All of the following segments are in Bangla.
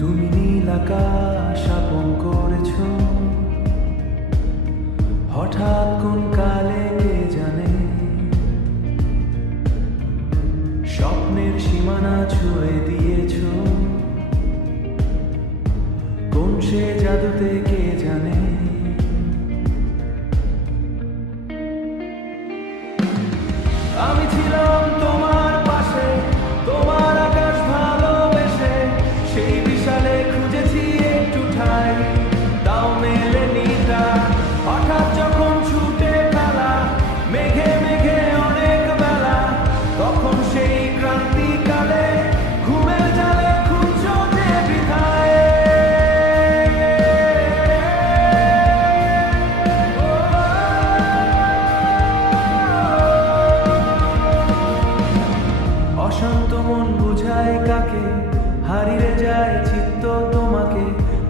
তুমি নীল আকাশ আপন করেছ, হঠাৎ কোন কালে কে জানে স্বপ্নের সীমানা ছুঁয়ে দিয়েছ, কোন সে জাদুতে কে জানে। আমি ছিলাম তোমার পাশে, তোমার আকাশ ভালোবেসে, সেই বিশালে খুঁজেছি একটু ঠাই, তাও মেলেনি তা। হঠাৎ যখন ছুটে ফেলা মেঘে মেঘে অনেক বেলা, তখন সেই ক্রান্তিকালে ঘুমের জালে খুঁজছো যে বৃথায়। অশান্ত মন বুঝায় কাকে, হারিয়ে যায় চিত্ত তোমাকে,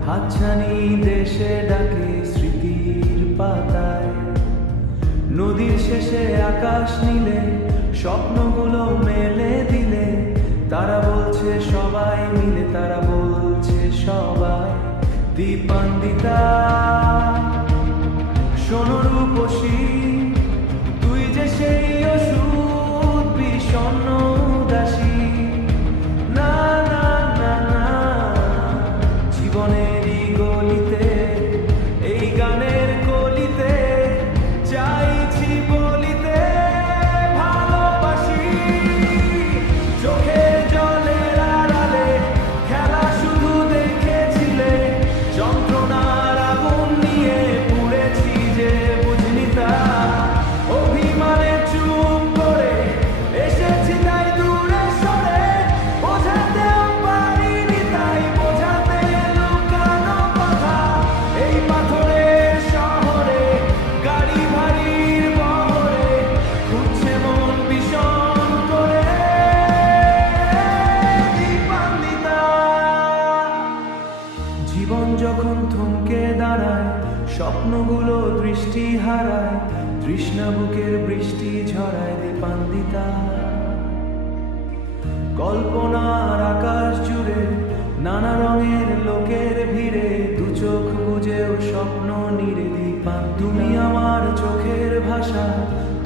হাতছানি দেশে ডাকে স্মৃতির পাতায়। নদীর শেষে আকাশ নীলে স্বপ্নগুলো মেলে দিলে, তারা বলছে সবাই মিলে, তারা বলছে সবাই। দীপান্বিতা শোনো রূপসী, তুই যে সেই ওষুধ বিষণ্ণ উদাসী। না না না না, জীবনেরই গলিতে, এই গানের কলিতে চাইছি বলিতে ভালোবাসি। চোখের জলের আড়ালে খেলা শুধু দেখেছিলে, যন্ত্রণার আগুন নিয়ে পুড়েছি যে বুঝনি তা। অভিমানে চুপ করে এসেছি তাই দূরে সরে, বোঝাতেও পারিনি তাই বোঝাতে লুকানো কথা। এই পাথরের শহরে গাড়ি ভারীর বহরে খুঁজছে মন ভীষণ করে। দীপান্বিতা জীবন যখন থমকে দাঁড়ায়, স্বপ্নগুলো দৃষ্টি হারায়, তৃষ্ণা বুকের বৃষ্টি ঝরায়। দীপান্বিতা কল্পনার আকাশ জুড়ে নানা রঙের লোকের ভিড়ে, দু চোখ বুঝেও স্বপ্ন নিরে। দীপান তুমি আমার চোখের ভাষা,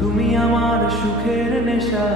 তুমি আমার সুখের নেশা।